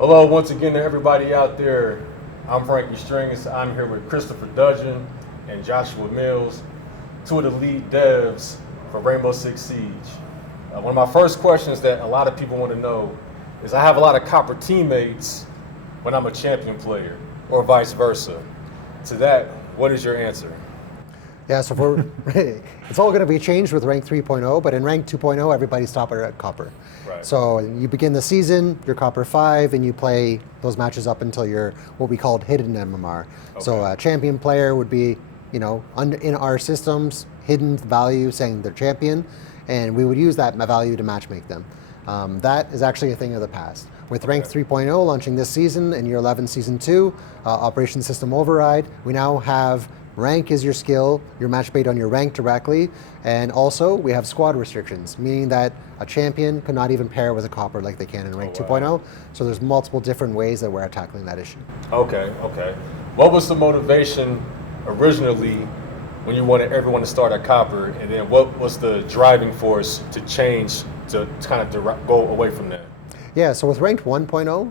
Hello, once again to everybody out there. I'm Frankie Strings. I'm here with Christopher Dudgeon and Joshua Mills, two of the lead devs for Rainbow Six Siege. One of my first questions that a lot of people want to know is I have a lot of copper teammates when I'm a champion player, or vice versa. To that, what is your answer? Yeah, so it's all going to be changed with rank 3.0, but in rank 2.0, everybody's top at copper. Right. So you begin the season, you're copper 5, and you play those matches up until you're what we called hidden MMR. Okay. So a champion player would be, in our systems, hidden value saying they're champion, and we would use that value to matchmake them. That is actually a thing of the past. With rank 3.0 launching this season in year 11 season 2, Operation System Override, we now have rank is your skill, you're match made on your rank directly, and also we have squad restrictions, meaning that a champion could not even pair with a copper like they can in rank 2.0. So there's multiple different ways that we're tackling that issue. Okay. What was the motivation originally when you wanted everyone to start at copper, and then what was the driving force to change to kind of go away from that? Yeah, so with ranked 1.0,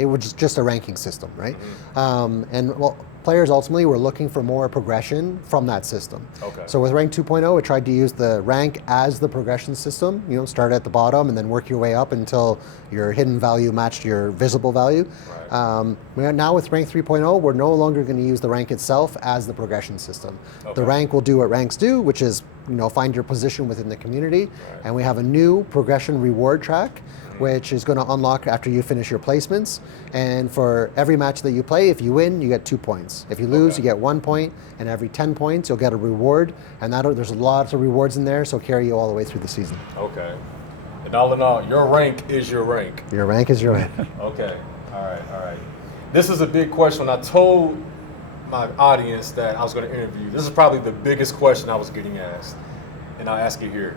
it was just a ranking system, right? Mm-hmm. Players ultimately were looking for more progression from that system. Okay. So with rank 2.0, it tried to use the rank as the progression system. Start at the bottom and then work your way up until your hidden value matched your visible value. Right. Now with rank 3.0, we're no longer going to use the rank itself as the progression system. Okay. The rank will do what ranks do, which is find your position within the community. Right. And we have a new progression reward track, which is going to unlock after you finish your placements. And for every match that you play, if you win, you get 2 points. If you lose, you get 1 point, and every 10 points, you'll get a reward. And there's lots of rewards in there, so carry you all the way through the season. Okay. And all in all, your rank is your rank. Your rank is your rank. Okay. All right. This is a big question. I told my audience that I was going to interview. This is probably the biggest question I was getting asked, and I'll ask it here.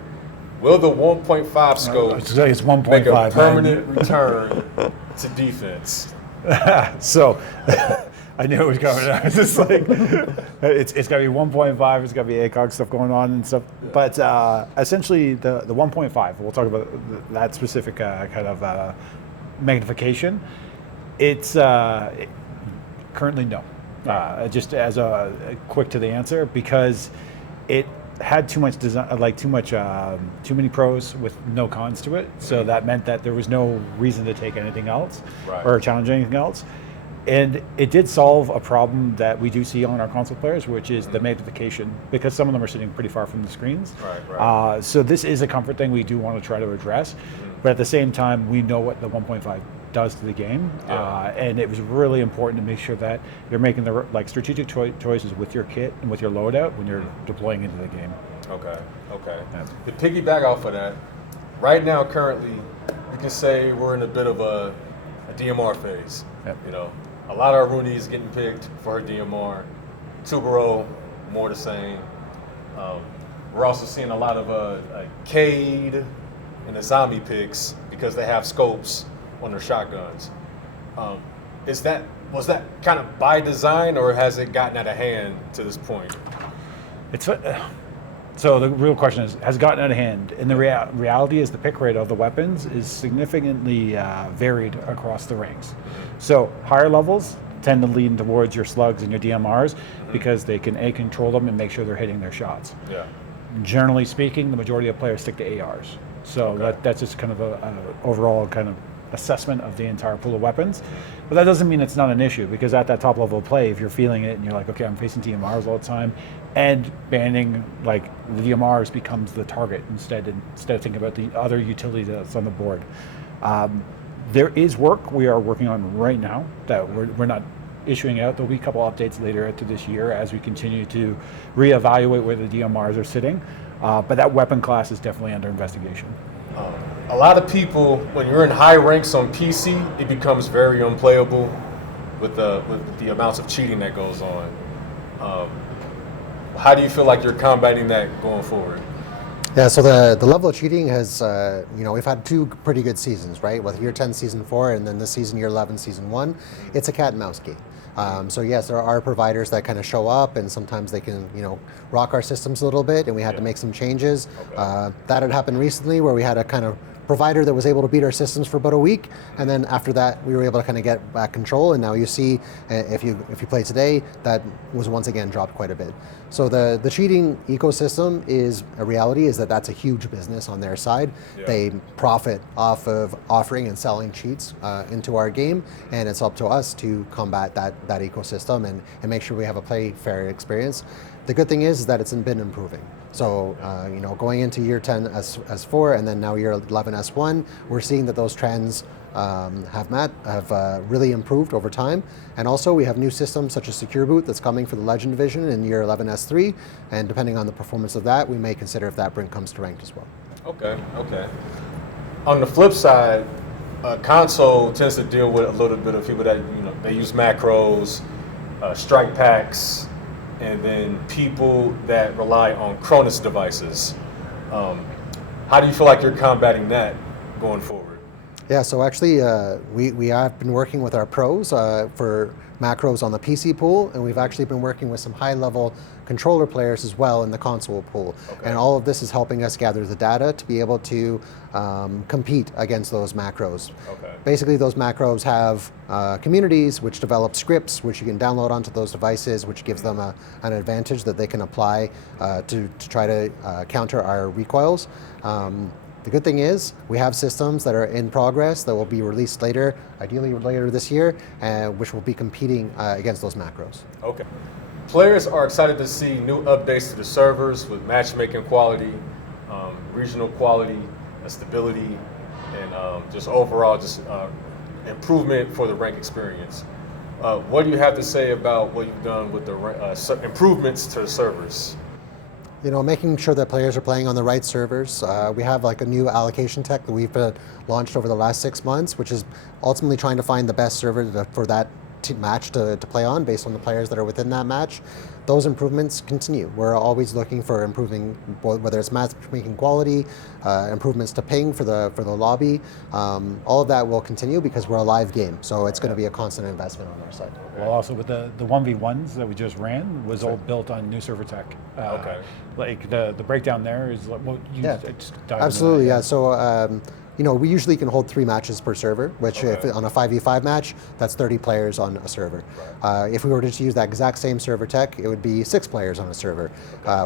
Will the 1.5 scope it's 1.5, make a permanent return to defense? So, I knew it was coming. I was just like, it's got to be 1.5. It's got to be ACOG stuff going on and stuff. Yeah. But essentially, the 1.5. We'll talk about that specific kind of magnification. It's currently no. Just as a quick to the answer, because it had too much design, too many pros with no cons to it. So that meant that there was no reason to take anything else or challenge anything else. And it did solve a problem that we do see on our console players, which is the magnification, because some of them are sitting pretty far from the screens. Right. So this is a comfort thing we do want to try to address. But at the same time, we know what the 1.5 does to the game, and it was really important to make sure that you're making the strategic choices with your kit and with your loadout when you're deploying into the game. Okay. Yeah. To piggyback off of that, right now, currently, you can say we're in a bit of a DMR phase. Yep. A lot of our Rooney's getting picked for her DMR. Tubero, more the same. We're also seeing a lot of Cade and the zombie picks because they have scopes on their shotguns. Was that kind of by design, or has it gotten out of hand to this point? So the real question is, has it gotten out of hand? And the reality is the pick rate of the weapons is significantly varied across the ranks. So higher levels tend to lean towards your slugs and your DMRs because they can control them and make sure they're hitting their shots. Yeah. Generally speaking, the majority of players stick to ARs. So that's just kind of a overall kind of assessment of the entire pool of weapons. But that doesn't mean it's not an issue, because at that top level of play, if you're feeling it and you're like, okay, I'm facing DMRs all the time, and banning the DMRs becomes the target instead of thinking about the other utility that's on the board. There is work we are working on right now that we're not issuing out. There'll be a couple updates later into this year as we continue to reevaluate where the DMRs are sitting. But that weapon class is definitely under investigation. A lot of people, when you're in high ranks on PC, it becomes very unplayable with the amounts of cheating that goes on. How do you feel like you're combating that going forward? Yeah, so the level of cheating has, we've had 2 pretty good seasons, right? With year 10, season 4, and then this season, year 11, season 1. It's a cat and mouse game. So yes, there are providers that kind of show up, and sometimes they can, rock our systems a little bit, and we had to make some changes. Okay. That had happened recently, where we had to kind of provider that was able to beat our systems for about a week, and then after that we were able to kind of get back control. And now you see, if you play today, that was once again dropped quite a bit. So the cheating ecosystem is a reality. Is that's a huge business on their side. Yeah. They profit off of offering and selling cheats into our game, and it's up to us to combat that ecosystem and make sure we have a play fair experience. The good thing is that it's been improving. So going into year 10 S4 and then now year 11 S1, we're seeing that those trends have really improved over time. And also we have new systems such as Secure Boot that's coming for the Legend Division in year 11 S3, and depending on the performance of that, we may consider if that comes to ranked as well. Okay. On the flip side, console tends to deal with a little bit of people that they use macros, strike packs, and then people that rely on Cronus devices. How do you feel like you're combating that going forward? Yeah, so actually we have been working with our pros for macros on the PC pool, and we've actually been working with some high-level controller players as well in the console pool. Okay. And all of this is helping us gather the data to be able to compete against those macros. Okay. Basically, those macros have communities which develop scripts which you can download onto those devices, which gives them an advantage that they can apply to try to counter our recoils. The good thing is we have systems that are in progress that will be released later, ideally later this year, which will be competing against those macros. Okay. Players are excited to see new updates to the servers with matchmaking quality, regional quality, stability, and just overall improvement for the rank experience. What do you have to say about what you've done with the improvements to the servers? Making sure that players are playing on the right servers. We have like a new allocation tech that we've launched over the last 6 months, which is ultimately trying to find the best server for that match to play on based on the players that are within that match. Those improvements continue. We're always looking for improving, whether it's matchmaking quality, improvements to ping for the lobby. All of that will continue because we're a live game, so it's going to be a constant investment on our side. Well, also with the 1v1s that we just ran was all built on new server tech. Okay. Like the breakdown there is like just dive absolutely, into that. yeah. So we usually can hold 3 matches per server, which if on a 5v5 match, that's 30 players on a server. Right. If we were to use that exact same server tech, it would be 6 players on a server,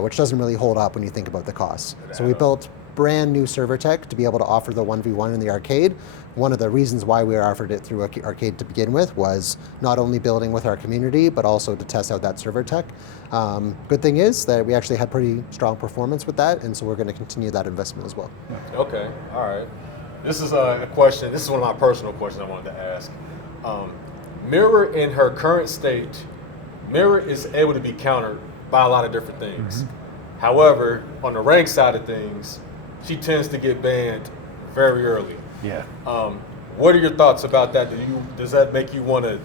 which doesn't really hold up when you think about the costs. So we built brand new server tech to be able to offer the 1v1 in the arcade. One of the reasons why we offered it through arcade to begin with was not only building with our community, but also to test out that server tech. Good thing is that we actually had pretty strong performance with that, and so we're going to continue that investment as well. Okay, all right. This is a question, this is one of my personal questions I wanted to ask. Mirror in her current state, Mirror is able to be countered by a lot of different things. Mm-hmm. However, on the rank side of things, she tends to get banned very early. Yeah. What are your thoughts about that? Does that make you want to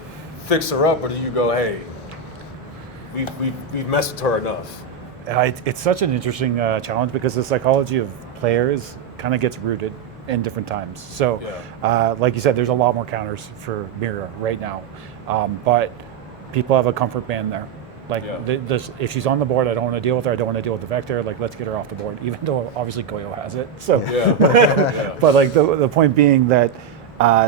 fix her up, or do you go, hey, we've messed with her enough? It's such an interesting challenge because the psychology of players kind of gets rooted in different times. So, like you said, there's a lot more counters for Mirror right now, but people have a comfort band there. Like, if she's on the board, I don't want to deal with her. I don't want to deal with the vector. Like, let's get her off the board, even though obviously Goyo has it. So, but like the point being that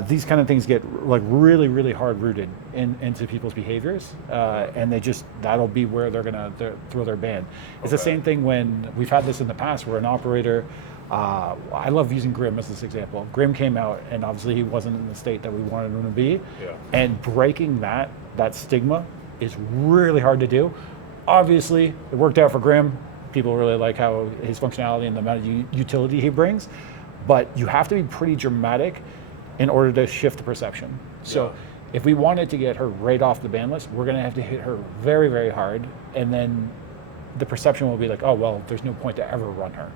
these kind of things get like really, really hard rooted into people's behaviors, and that'll be where they're gonna throw their ban. It's the same thing when we've had this in the past where an operator. I love using Grim as this example. Grim came out, and obviously he wasn't in the state that we wanted him to be. Yeah. And breaking that stigma is really hard to do. Obviously, it worked out for Grim. People really like how his functionality and the amount of utility he brings. But you have to be pretty dramatic in order to shift the perception. So if we wanted to get her right off the ban list, we're going to have to hit her very, very hard. And then the perception will be like, oh, well, there's no point to ever run her.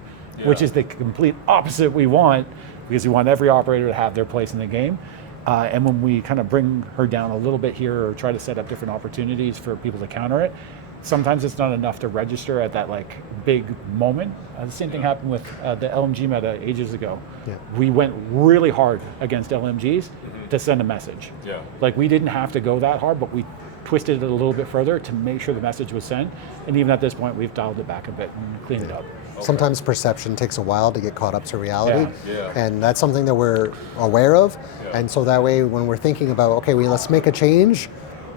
Which is the complete opposite we want, because we want every operator to have their place in the game. And when we kind of bring her down a little bit here or try to set up different opportunities for people to counter it, sometimes it's not enough to register at that like big moment. The same thing happened with the LMG meta ages ago. Yeah. We went really hard against LMGs to send a message. Yeah. Like we didn't have to go that hard, but we twisted it a little bit further to make sure the message was sent. And even at this point, we've dialed it back a bit and cleaned it up. Sometimes perception takes a while to get caught up to reality, Yeah. and that's something that we're aware of. And so that way, when we're thinking about, okay, let's make a change,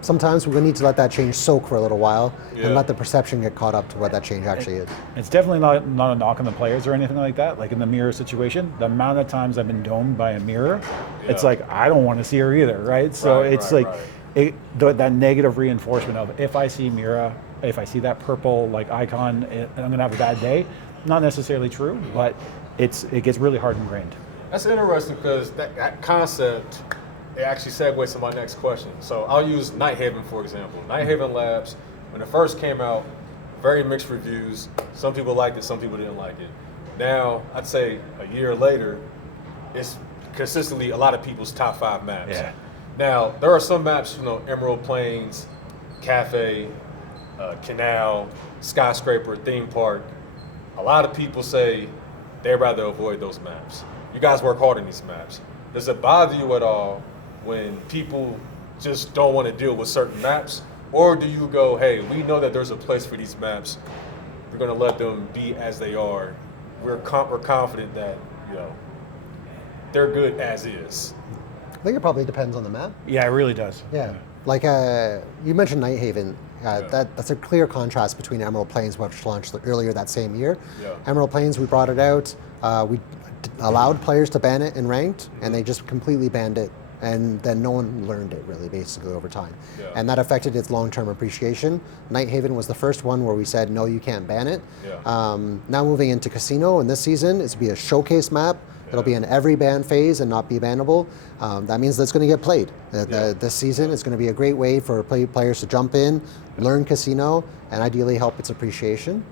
sometimes we need to let that change soak for a little while and let the perception get caught up to what that change actually is. It's definitely not a knock on the players or anything like that. Like in the mirror situation, the amount of times I've been domed by a mirror, it's like, I don't want to see her either, right? So it's that negative reinforcement of, if I see Mira, if I see that purple like icon, I'm going to have a bad day. Not necessarily true, but it gets really hard ingrained. That's interesting because that concept, it actually segues to my next question. So I'll use Nighthaven, for example. Nighthaven Labs, when it first came out, very mixed reviews. Some people liked it, some people didn't like it. Now, I'd say a year later, it's consistently a lot of people's top 5 maps. Yeah. Now, there are some maps, Emerald Plains, Cafe, Canal, Skyscraper, Theme Park. A lot of people say they'd rather avoid those maps. You guys work hard on these maps. Does it bother you at all when people just don't want to deal with certain maps? Or do you go, hey, we know that there's a place for these maps. We're going to let them be as they are. We're confident that, they're good as is. I think it probably depends on the map. Yeah, it really does. Yeah. Like you mentioned Nighthaven. That's a clear contrast between Emerald Plains, which launched earlier that same year. Yeah. Emerald Plains, we brought it out. We allowed players to ban it in ranked, and they just completely banned it. And then no one learned it really, basically, over time. Yeah. And that affected its long-term appreciation. Nighthaven was the first one where we said, no, you can't ban it. Yeah. Now moving into Casino, and this season, it's to be a showcase map. It'll be in every ban phase and not be bannable. That means that's going to get played. This season is going to be a great way for players to jump in, learn Casino, and ideally help its appreciation.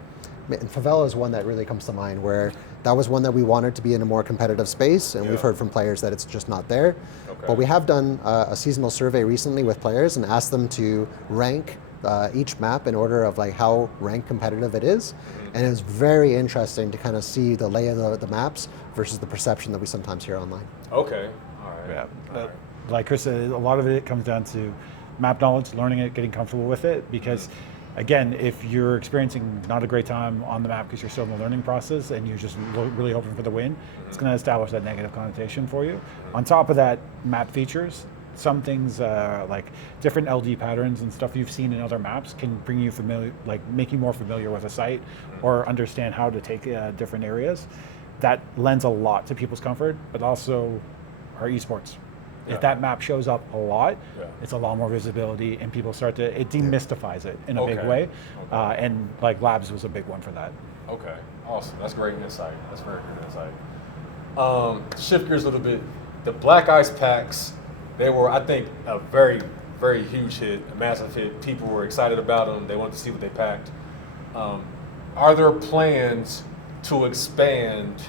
And Favela is one that really comes to mind, where that was one that we wanted to be in a more competitive space, and we've heard from players that it's just not there. Okay. But we have done a seasonal survey recently with players and asked them to rank each map in order of how rank competitive it is. And it was very interesting to kind of see the lay of the maps versus the perception that we sometimes hear online. Okay. All right. Yeah. Like Chris said, a lot of it comes down to map knowledge, learning it, getting comfortable with it. Because, again, if you're experiencing not a great time on the map because you're still in the learning process and you're just really hoping for the win, it's going to establish that negative connotation for you. On top of that, map features. Some things like different LD patterns and stuff you've seen in other maps can bring you familiar, make you more familiar with a site or understand how to take different areas. That lends a lot to people's comfort, but also our esports. If that map shows up a lot, it's a lot more visibility, and people it demystifies it in a big way. And Labs was a big one for that. Okay, awesome. That's great insight. That's very good insight. Shift gears a little bit. The Black Ice packs, they were, I think, a very, very huge hit, a massive hit. People were excited about them. They wanted to see what they packed. Are there plans to expand,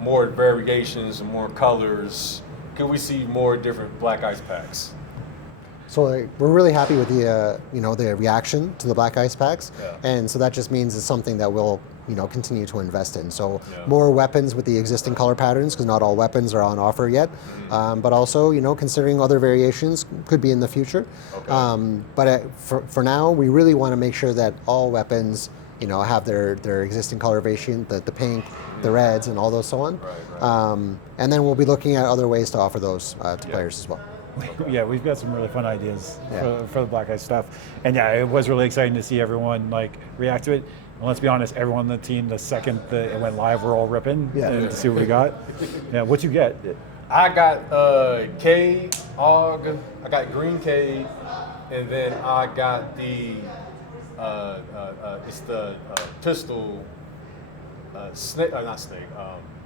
more variations and more colors? Could we see more different Black Ice packs? So we're really happy with the reaction to the Black Ice packs, and so that just means it's something that we'll continue to invest in. So more weapons with the existing color patterns, because not all weapons are on offer yet, but also considering other variations could be in the future. Okay. But for now, we really want to make sure that all weapons have their existing color variation, the pink, the reds, and all those so on. Right. And then we'll be looking at other ways to offer those to players as well. Yeah, we've got some really fun ideas for the Black Ice stuff. And it was really exciting to see everyone react to it. And let's be honest, everyone on the team, the second that it went live, we're all ripping to see what we got. Yeah, what'd you get? I got Cade, AUG, I got Green Cade, and then I got the it's the pistol, snake, not snake.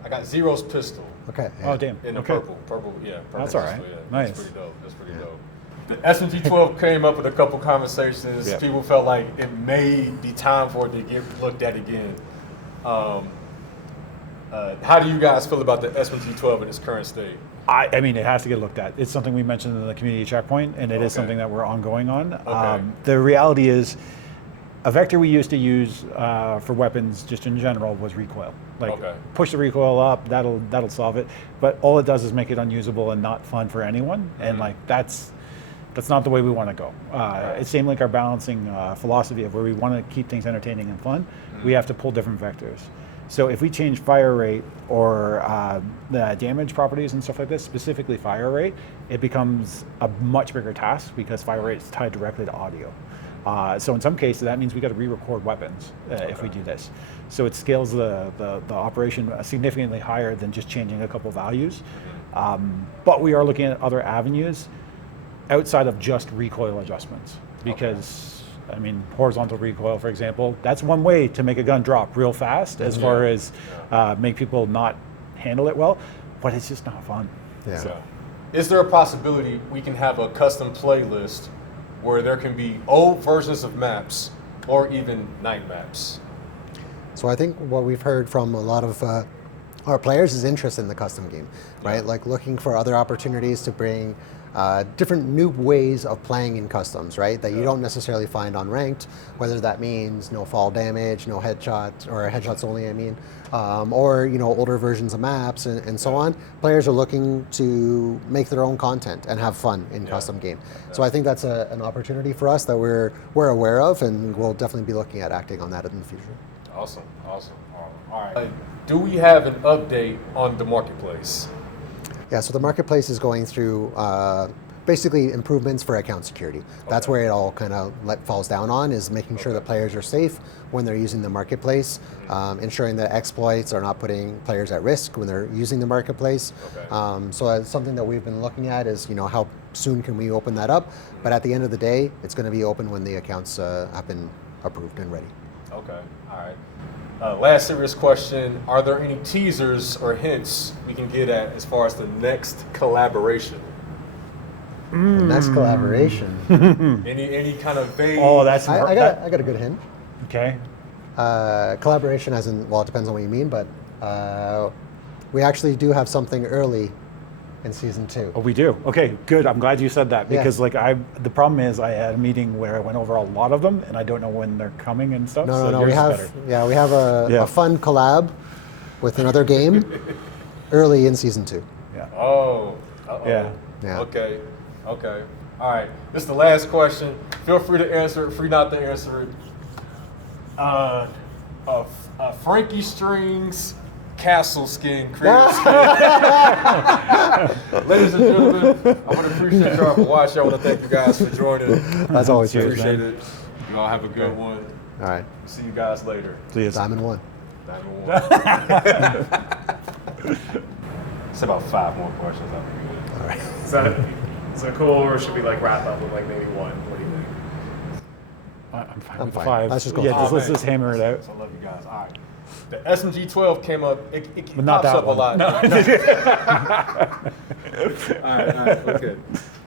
I got Zero's pistol. Okay. Oh, damn. In the Okay. purple, purple That's all right. pistol, Nice. That's pretty dope. That's pretty dope. The SMG12 came up with a couple conversations. Yeah. People felt like it may be time for it to get looked at again. How do you guys feel about the SMG12 in its current state? I mean, it has to get looked at. It's something we mentioned in the community checkpoint, and it is something that we're ongoing on. Okay. The reality is, a vector we used to use for weapons, just in general, was recoil. Push the recoil up, that'll solve it. But all it does is make it unusable and not fun for anyone. And that's That's not the way we want to go. It's same like our balancing philosophy of where we want to keep things entertaining and fun. We have to pull different vectors. So if we change fire rate or the damage properties and stuff like this, specifically fire rate, it becomes a much bigger task because fire rate is tied directly to audio. So in some cases, that means we got to re-record weapons if we do this. So it scales the operation significantly higher than just changing a couple values. But we are looking at other avenues outside of just recoil adjustments because. I mean, horizontal recoil, for example, that's one way to make a gun drop real fast as far as make people not handle it well, but it's just not fun. Yeah. So, is there a possibility we can have a custom playlist where there can be old versions of maps or even night maps? So I think what we've heard from a lot of our players is interest in the custom game, right? Yeah. Like looking for other opportunities to bring different new ways of playing in customs, right? That you don't necessarily find on ranked, whether that means no fall damage, no headshots, or headshots only, I mean, or older versions of maps and so on. Players are looking to make their own content and have fun in custom game. So I think that's an opportunity for us that we're aware of, and we'll definitely be looking at acting on that in the future. Awesome. All right. Do we have an update on the marketplace? Yeah, so the marketplace is going through basically improvements for account security. That's where it all kind of falls down on, is making sure that players are safe when they're using the marketplace, ensuring that exploits are not putting players at risk when they're using the marketplace. So it's something that we've been looking at is, how soon can we open that up? But at the end of the day, it's going to be open when the accounts have been approved and ready. Okay, all right. Last serious question, are there any teasers or hints we can get at as far as the next collaboration? The next collaboration. Any kind of vague... Oh, that's... I got a good hint. Okay. Collaboration as in, well, it depends on what you mean, but we actually do have something early in season 2. Oh, we do. Okay, good. I'm glad you said that because Yeah. the problem is I had a meeting where I went over a lot of them and I don't know when they're coming and stuff. No, so we yours is have better. we have a fun collab with another game early in season 2. Yeah. Oh. Uh-oh. Yeah. Okay. All right. This is the last question. Feel free to answer it, free not to answer it. Frankie Strings castle skin creative skin. Ladies and gentlemen, I want to appreciate y'all for watching. I want to thank you guys for joining. That's always good. Appreciate it. You all have a good one. All right. See you guys later. See you. Diamond 1. Diamond 1. It's about 5 more questions. I'll be good. All right. Is that cool, or should we wrap up with maybe 1? What do you think? I'm fine I'm with fine. 5. Let's just go Yeah, five. let's just hammer it out. So I love you guys. All right. The SMG12 came up. It But not pops that up one. a lot. No. All right. Okay.